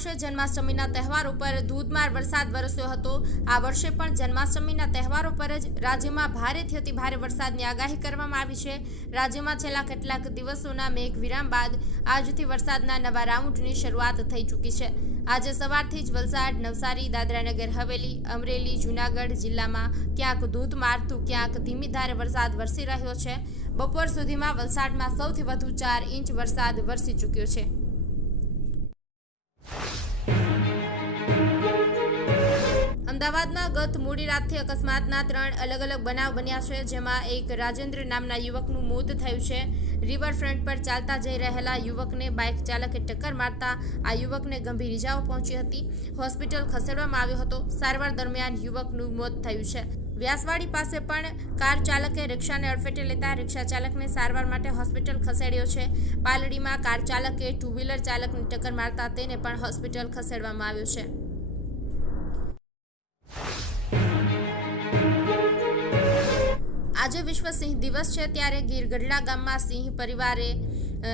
વર્ષે જન્માષ્ટમીના તહેવારો પર ધોધમાર વરસાદ વરસ્યો હતો। આ વર્ષે પણ જન્માષ્ટમીના તહેવારો પર જ રાજ્યમાં ભારેથી અતિ ભારે વરસાદની આગાહી કરવામાં આવી છે। રાજ્યમાં છેલ્લા કેટલાક દિવસોના મેઘ વિરામ બાદ આજથી વરસાદના નવા રાઉન્ડની શરૂઆત થઈ ચૂકી છે। આજે સવારથી જ વલસાડ, નવસારી, દાદરાનગર હવેલી, અમરેલી, જૂનાગઢ જિલ્લામાં ક્યાંક ધોધમાર તો ક્યાંક ધીમી ધારે વરસાદ વરસી રહ્યો છે। બપોર સુધીમાં વલસાડમાં સૌથી વધુ 4 ઇંચ વરસાદ વરસી ચૂક્યો છે। અમદાવાદમાં ગત મોડી રાતથી અકસ્માતના 3 અલગ અલગ બનાવ બન્યા છે, જેમાં એક રાજેન્દ્ર નામના યુવકનું મોત થયું છે। રિવરફ્રન્ટ પર ચાલતા જઈ રહેલા યુવકને બાઇક ચાલકે ટક્કર મારતા આ યુવકને ગંભીર ઇજાઓ પહોંચી હતી। હોસ્પિટલ ખસેડવામાં આવ્યો હતો। સારવાર દરમિયાન યુવકનું મોત થયું છે। વ્યાસવાડી પાસે પણ કાર ચાલકે રિક્ષાને અડફેટે લેતા રિક્ષા ચાલકને સારવાર માટે હોસ્પિટલ ખસેડ્યો છે। પાલડીમાં કાર ચાલકે 2 વ્હીલર ચાલકને ટક્કર મારતા તેને પણ હોસ્પિટલ ખસેડવામાં આવ્યો છે। આજે વિશ્વ સિંહ દિવસ છે, ત્યારે ગીર ગઢડા ગામમાં સિંહ પરિવારે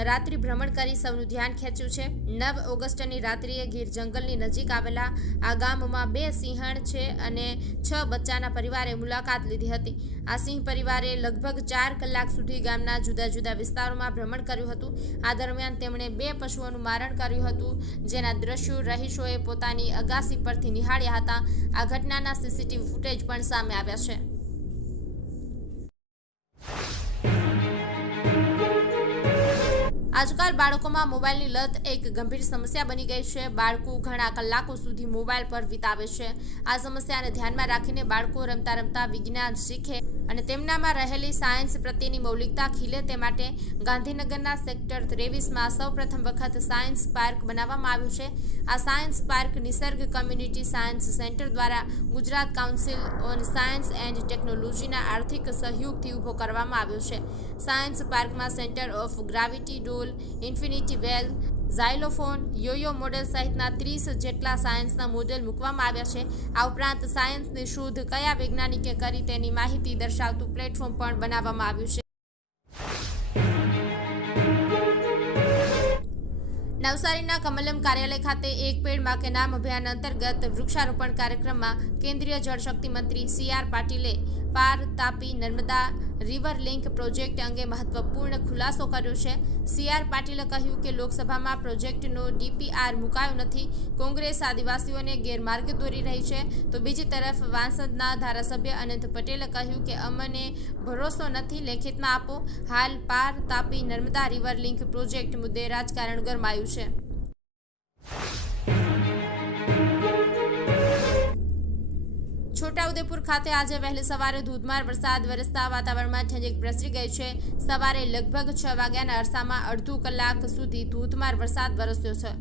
રાત્રિ ભ્રમણ કરી સૌનું ધ્યાન ખેંચ્યું છે। 9 ઓગસ્ટની રાત્રિએ ગીર જંગલની નજીક આવેલા આ ગામમાં 2 સિંહણ છે અને 6 બચ્ચાના પરિવારે મુલાકાત લીધી હતી। આ સિંહ પરિવારે લગભગ 4 કલાક સુધી ગામના જુદા જુદા વિસ્તારોમાં ભ્રમણ કર્યું હતું। આ દરમિયાન તેમણે 2 પશુઓનું મારણ કર્યું હતું, જેના દ્રશ્યો રહીશોએ પોતાની અગાસી પરથી નિહાળ્યા હતા। આ ઘટનાના સીસીટીવી ફૂટેજ પણ સામે આવ્યા છે। આજકાલ બાળકોમાં મોબાઈલની લત એક ગંભીર સમસ્યા બની ગઈ છે। બાળકો ઘણા કલાકો સુધી મોબાઈલ પર વિતાવે છે। આ સમસ્યાને ધ્યાનમાં રાખીને બાળકો રમતા રમતા વિજ્ઞાન શીખે અને તેમનામાં રહેલી સાયન્સ પ્રત્યેની મૌલિકતા ખીલે તે માટે ગાંધીનગરના સેક્ટર 23માં સૌપ્રથમ વખત સાયન્સ પાર્ક બનાવવામાં આવ્યું છે। આ science park Nisarg community science centre દ્વારા Gujarat council on science and ટેકનોલોજીના આર્થિક સહયોગથી ઊભો કરવામાં આવ્યો છે। સાયન્સ પાર્કમાં centre of gravity, doll, infinity well, xylophone, yoyo model સહિતના 30 જેટલા સાયન્સના મોડેલ મૂકવામાં આવ્યા છે। આ ઉપરાંત સાયન્સની શોધ કયા વૈજ્ઞાનિકે કરી તેની માહિતી દર્શાવતું પ્લેટફોર્મ પણ બનાવવામાં આવ્યું છે। નવસારીના કમલમ કાર્યાલય ખાતે એક પેડ માં કે નામ અભિયાન અંતર્ગત વૃક્ષારોપણ કાર્યક્રમમાં કેન્દ્રીય જળશક્તિ મંત્રી CR પાટીલે પાર Tapi Narmada river link project અંગે મહત્વપૂર્ણ ખુલાસો કર્યો છે। CR પાટીલે કહ્યું કે લોકસભામાં પ્રોજેક્ટનો DPR મુકાયો નથી। કોંગ્રેસ આદિવાસીઓને ગેરમાર્ગે દોરી રહી છે, તો બીજી તરફ વાંસદના ધારાસભ્ય અનંત પટેલે કહ્યું કે અમને ભરોસો નથી, લેખિતમાં આપો। હાલ પાર Tapi Narmada river link project મુદ્દે રાજકારણ ગરમાયું છે। છોટાઉદેપુર ખાતે આજે વહેલી સવારે ધોધમાર વરસાદ વરસતા વાતાવરણમાં ઠંડક પ્રસરી ગઈ છે। સવારે લગભગ 6 વાગ્યાના અરસામાં અડધો કલાક સુધી ધોધમાર વરસાદ વરસ્યો છે।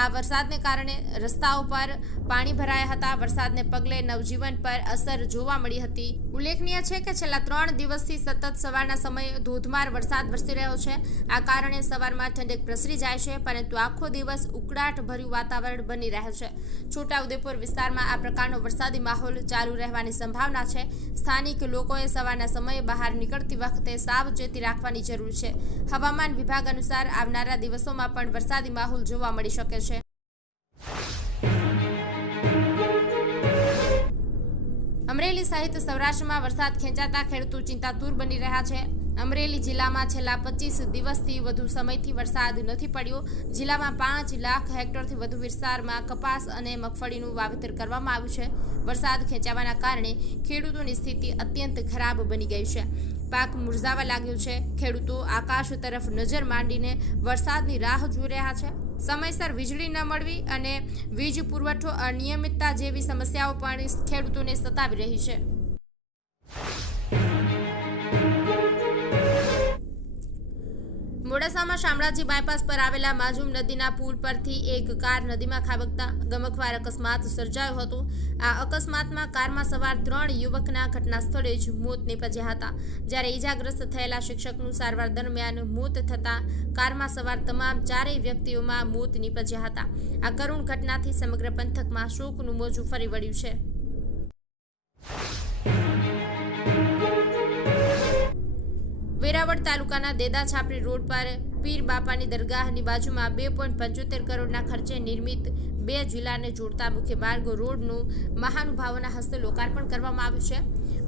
આ વરસાદને કારણે રસ્તાઓ પર પાણી ભરાયા હતા। વરસાદને પગલે નવજીવન પર અસર જોવા મળી હતી। ઉલ્લેખનીય છે કે છેલ્લા 3 દિવસથી સતત સવારના સમયે ધોધમાર વરસાદ વરસી રહ્યો છે। આ કારણે સવારમાં ઠંડક પ્રસરી જાય છે, પરંતુ આખો દિવસ ઉકળાટભર્યું વાતાવરણ બની રહે છે। છોટાઉદેપુર વિસ્તારમાં આ પ્રકારનો વરસાદી માહોલ ચાલુ રહેવાની સંભાવના છે। સ્થાનિક લોકોએ સવારના સમયે બહાર નીકળતી વખતે સાવચેતી રાખવાની જરૂર છે। હવામાન વિભાગ અનુસાર આવનારા દિવસોમાં પણ વરસાદી માહોલ જોવા મળી શકે છે। અમરેલી સહિત સૌરાષ્ટ્રમાં વરસાદ ખેંચાતા ખેડૂતો ચિંતાતુર બની રહ્યા છે। અમરેલી જિલ્લામાં છેલ્લા 25 દિવસથી વધુ સમયથી વરસાદ નથી પડ્યો। જિલ્લામાં 5 લાખ હેક્ટરથી વધુ વિસ્તારમાં કપાસ અને મગફળીનું વાવેતર કરવામાં આવ્યું છે। વરસાદ ખેંચાવાના કારણે ખેડૂતોની સ્થિતિ અત્યંત ખરાબ બની ગઈ છે। પાક મુરઝાવા લાગ્યો છે। ખેડૂતો આકાશ તરફ નજર માંડીને વરસાદની રાહ જોઈ રહ્યા છે। સમયસર વીજળી ન મળવી અને વીજ પુરવઠો અનિયમિતતા જેવી સમસ્યાઓ પણ ખેડૂતોને સતાવી રહી છે। મોડાસામાં શામળાજી બાયપાસ પર આવેલા માજુમ નદીના પુલ પરથી એક કાર નદીમાં ખાબકતા ગમખ્વાર અકસ્માત સર્જાયો હતો। આ અકસ્માતમાં કારમાં સવાર 3 યુવકના ઘટના સ્થળે જ મોત નીપજ્યા હતા, જ્યારે ઈજાગ્રસ્ત થયેલા શિક્ષકનું સારવાર દરમિયાન મોત થતાં કારમાં સવાર તમામ 4 વ્યક્તિઓમાં મોત નીપજ્યા હતા। આ કરુણ ઘટનાથી સમગ્ર પંથકમાં શોકનું મોજું ફરી વળ્યું છે। વેરાવળ તાલુકાના દેદા છાપરી રોડ પર પીર બાપાની દરગાહની બાજુમાં 2.75 કરોડના ખર્ચે નિર્મિત 2 જિલ્લાને જોડતા મુખ્ય માર્ગ રોડનું મહાનુભાવોના હસ્તે લોકાર્પણ કરવામાં આવ્યું છે.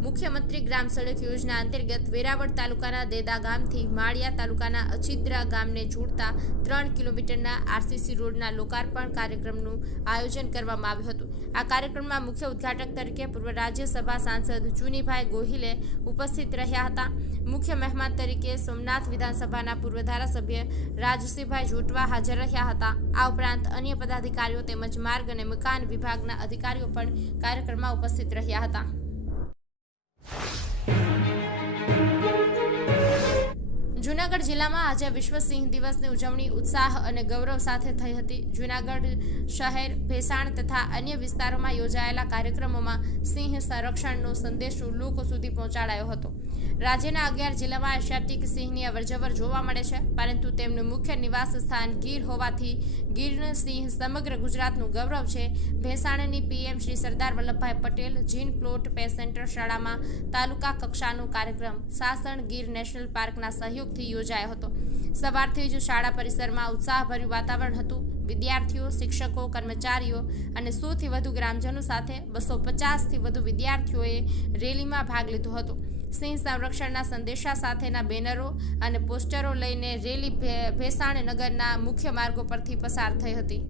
મુખ્યમંત્રી ગ્રામ સડક યોજના અંતર્ગત વેરાવળ તાલુકાના દેદા ગામથી માળિયા તાલુકાના અછિદ્રા ગામને જોડતા 3 કિલોમીટરના આરસીસી રોડના લોકાર્પણ કાર્યક્રમનું આયોજન કરવામાં આવ્યું હતું. આ કાર્યક્રમમાં મુખ્ય ઉદ્ઘાટક તરીકે પૂર્વ રાજ્યસભા સાંસદ ચુનીભાઈ ગોહિલે ઉપસ્થિત રહ્યા હતા. મુખ્ય મહેમાન તરીકે સોમનાથ વિધાનસભાના પૂર્વ ધારાસભ્ય રાજસિંહભાઈ જોટવા હાજર રહ્યા હતા. આ ઉપરાંત અન્ય પદાધિકારીઓ તેમજ માર્ગ અને મકાન વિભાગના અધિકારીઓ પણ કાર્યક્રમમાં ઉપસ્થિત રહ્યા હતા. જૂનાગઢ જિલ્લામાં આજે વિશ્વ સિંહ દિવસની ઉજવણી ઉત્સાહ અને ગૌરવ સાથે થઈ હતી. જૂનાગઢ શહેર, ભેસાણ તથા અન્ય વિસ્તારોમાં યોજાયેલા કાર્યક્રમોમાં સિંહ સંરક્ષણનો સંદેશો લોકો સુધી પહોંચાડાયો હતો. રાજ્યના 11 જિલ્લામાં એશિયાટિક સિંહની અવરજવર જોવા મળે છે, પરંતુ તેમનું મુખ્ય નિવાસ સ્થાન ગીર હોવાથી ગીરનો સિંહ સમગ્ર ગુજરાતનું ગૌરવ છે. ભેસાણની પીએમ શ્રી સરદાર વલ્લભભાઈ પટેલ જીન પ્લોટ પેસેન્ટર શાળામાં તાલુકા કક્ષાનો કાર્યક્રમ સાસણ ગીર નેશનલ પાર્કના સહયોગથી યોજાયો હતો. સવારથી જ શાળા પરિસરમાં ઉત્સાહભર્યું વાતાવરણ હતું. વિદ્યાર્થીઓ, શિક્ષકો, કર્મચારીઓ અને 100થી વધુ ગ્રામજનો સાથે 250થી વધુ વિદ્યાર્થીઓએ રેલીમાં ભાગ લીધો હતો. સિંહ સંરક્ષણના સંદેશા સાથેના બેનરો અને પોસ્ટરો લઈને રેલી ભેસાણ નગરના મુખ્ય માર્ગો પરથી પસાર થઈ હતી.